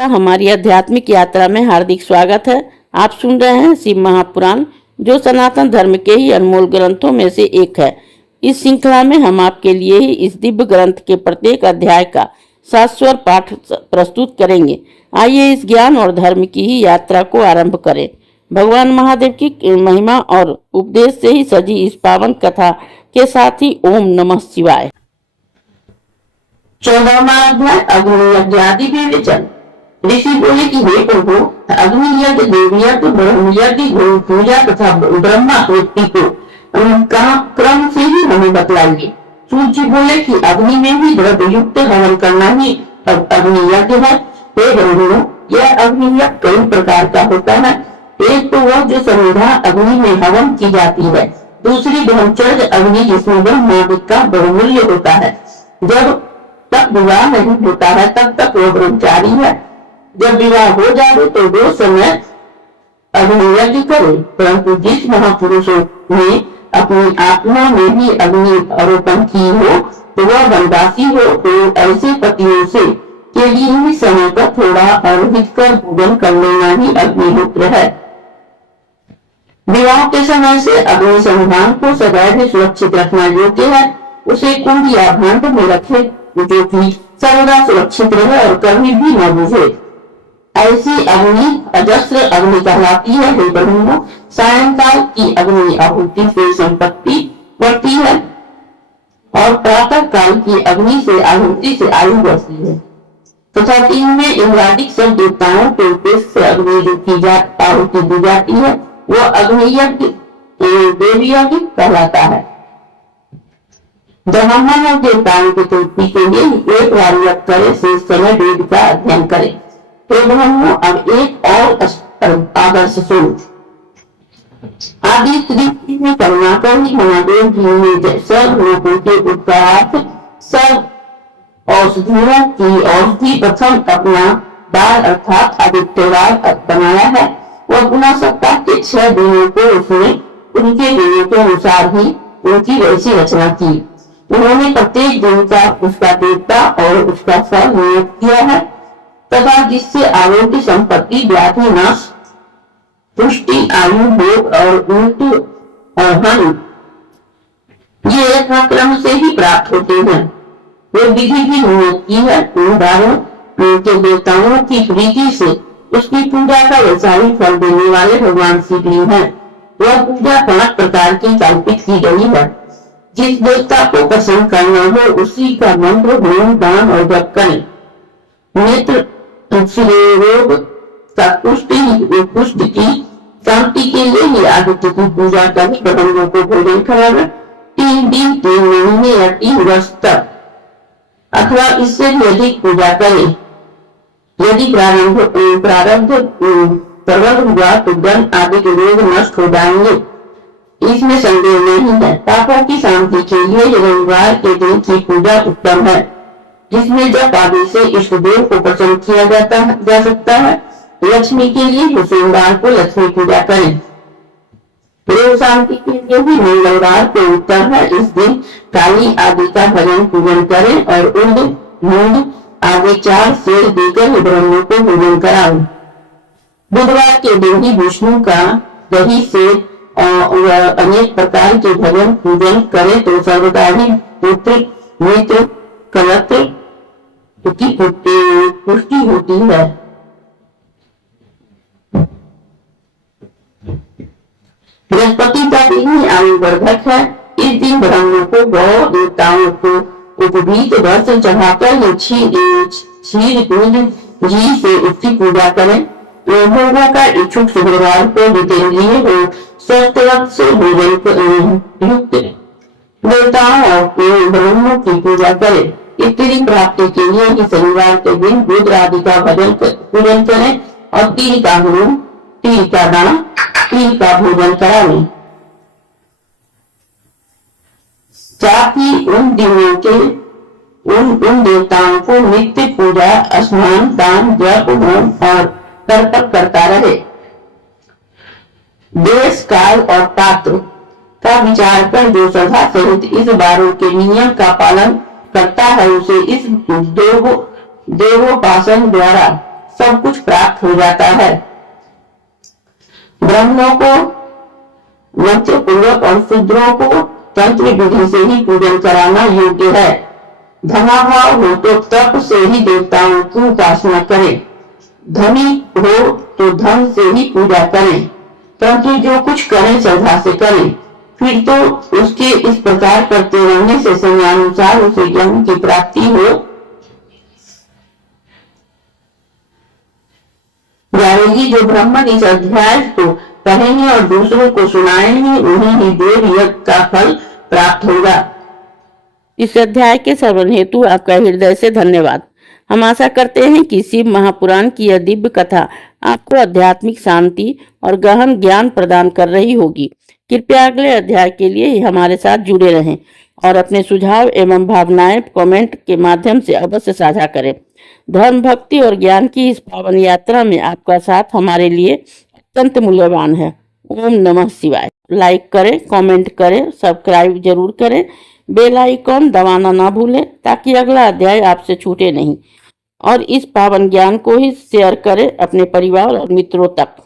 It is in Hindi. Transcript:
हमारी आध्यात्मिक यात्रा में हार्दिक स्वागत है। आप सुन रहे हैं शिव महापुराण, जो सनातन धर्म के ही अनमोल ग्रंथों में से एक है। इस श्रृंखला में हम आपके लिए ही इस दिव्य ग्रंथ के प्रत्येक अध्याय का शाश्वत पाठ प्रस्तुत करेंगे। आइए इस ज्ञान और धर्म की ही यात्रा को आरंभ करें। भगवान महादेव की महिमा और उपदेश से ही सजी इस पावन कथा के साथ ही ओम नमः शिवाय। 14वां अध्याय अग्नि यज्ञ आदि विवेचन। ऋषि बोले कि हे प्रभु, अग्नि यज्ञ, देव यज्ञ, ब्रह्म यज्ञ, गौ पूजा तथा ब्रह्मा पूर्ति को क्रम से ही हमें बतलाइए। सूर्य बोले कि अग्नि में भी द्रव्य युक्त हवन करना ही अग्नि यज्ञ है। हे ब्रह्मणो, यह अग्नि यज्ञ कई प्रकार का होता है। एक तो वह जो समिधा अग्नि में हवन की जाती है, दूसरी ब्रह्मचर्य अग्नि जिसमें ब्रह्मादिक का बहुमूल्य होता है। जब तक विवाह नहीं होता है तब तक वह ब्रह्मचारी है। जब विवाह हो जाए तो वो समय अग्नि यज्ञ करे। परंतु जिस महापुरुषों ने अपनी आत्मा में ही अग्नि आरोपण की हो तो वह वनवासी हो, तो ऐसे पतियों से के लिए ही समय पर थोड़ा अर्हित कर भोजन कर लेना ही अग्निहोत्र है। विवाह के समय से अग्नि संधान को सदैव सुरक्षित रखना योग्य है। उसे कुंड या भांड में रखे जो कि सर्वदा सुरक्षित रहे और कभी भी न बुझे। ऐसी अग्नि अजस्र अग्नि कहलाती है। हे ब्रह्मो, सायंकाल की अग्नि आहुति से संपत्ति बढ़ती है और प्रातः काल की अग्नि से आहुति से आयु बढ़ती है तथा तीन में इंद्रादिक सब देवताओं के उद्देश्य से अग्नि जो की आहुति दी जाती है वह अग्नि यज्ञ देव यज्ञ कहलाता है। ब्राह्मण और देवताओं की तृप्ति के लिए एक बार यज्ञ करे, शेष समय वेद का अध्ययन करे। हे ब्रह्मो, अब एक और आदर्श सुनो। आदि तृप्ति में करुणा कर ही महादेव जी ने सब लोगों के उपकारार्थ सब औषधियों की औषधि प्रथम अपना बाल अर्थात आदित्यवार बनाया है। वह पुनः सप्ताह के 6 दिनों को उसने उनके दिनों के अनुसार ही उनकी वैसी रचना की। उन्होंने प्रत्येक दिन का उसका देवता और उसका फल नियुक्त किया है तथा जिससे आरोग्य, संपत्ति, व्याधि नाश, पुष्टि, आयु, भोग और मृत्यु और हानि ये यथाक्रम से ही प्राप्त होते हैं। वे विधि भी नियुक्त की है। उदाहरण के देवताओं की प्रीति से उसकी पूजा का वैसा ही फल देने वाले भगवान श्री कृष्ण है। वह पूजा 5 प्रकार की कल्पित की गई है। जिस देवता को प्रसन्न करना हो उसी का मंत्र, होम, दान और जप करें। नेत्र रोग का पुष्टि की शांति के लिए ही आदित्य की पूजा कर प्रबंधों को भोजन कराना 3 दिन, 3 महीने या 3 वर्ष तक अथवा इससे भी अधिक पूजा करें। यदि प्रारब्ध प्रबल हुआ तो धन आदि के रोग नष्ट हो जाएंगे, इसमें संदेह नहीं है। पापों की शांति के लिए रविवार के दिन की पूजा उत्तम है, जिसमें जप आदि से इष्ट देव को प्रसन्न किया जा सकता है। लक्ष्मी के लिए सोमवार को लक्ष्मी पूजा करें। प्रेम शांति के लिए भी मंगलवार को उत्तम है। इस दिन काली आदि का भजन पूजन करें और उर्द, मूंद आदि 4 शेर देकर ब्रह्मों को भोजन कराओ। बुधवार के दिन ही विष्णु का दही से और अनेक प्रकार के भजन पूजन करें तो सर्वदा ही पुत्र, मित्र, कलत्र की पुष्टि होती है। बृहस्पति का दिन ही आयु वर्धक है। इस दिन ब्राह्मणों को गौ देवताओं को उपवीत वस्त्र चढ़ाकर क्षीर कुंज घी से उसकी पूजा करें। भोगों का इच्छुक शुक्रवार को जितेंद्रिय हो स्वस्थ से भोजन युक्त देवताओं और ब्रह्मों की पूजा करें। स्त्री प्राप्ति के लिए ही शनिवार के दिन रुद्र आदि का पूजन करें और तिल का होम, तिल का दान, तिल का भोजन करावें। साथ ही उन दिनों के उन देवताओं को नित्य पूजा, स्नान, दान, जप, होम और तर्पण करता रहे। देश, काल और पात्र का विचार कर जो श्रद्धा सहित इस बारों के नियम का पालन करता है उसे इस देवोपासन द्वारा सब कुछ प्राप्त हो जाता है। ब्राह्मणों को मत्स्य पूर्वक और शूद्रों को तंत्र विधि से ही पूजन कराना योग्य है। धनाभाव हो तो तप से ही देवताओं की उपासना करें, धनी हो तो धन से ही पूजा करें, परंतु जो कुछ करें श्रद्धा से करें। फिर तो उसके इस प्रकार करते रहने से समयानुसार उसे ज्ञान की प्राप्ति हो जाएगी। जो ब्राह्मण इस अध्याय को पढ़ेंगे और दूसरों को सुनाएंगे, उन्हें ही देव यज्ञ का फल प्राप्त होगा। इस अध्याय के श्रवण हेतु आपका हृदय से धन्यवाद। हम आशा करते हैं कि शिव महापुराण की यह दिव्य कथा आपको आध्यात्मिक शांति और गहन ज्ञान प्रदान कर रही होगी। कृपया अगले अध्याय के लिए हमारे साथ जुड़े रहें और अपने सुझाव एवं भावनाएं कमेंट के माध्यम से अवश्य साझा करें। धर्म, भक्ति और ज्ञान की इस पावन यात्रा में आपका साथ हमारे लिए अत्यंत मूल्यवान है। ओम नमः शिवाय। लाइक करें, कमेंट करें, सब्सक्राइब जरूर करें, बेल आइकॉन दबाना ना भूलें ताकि अगला अध्याय आपसे छूटे नहीं। और इस पावन ज्ञान को ही शेयर करें अपने परिवार और मित्रों तक।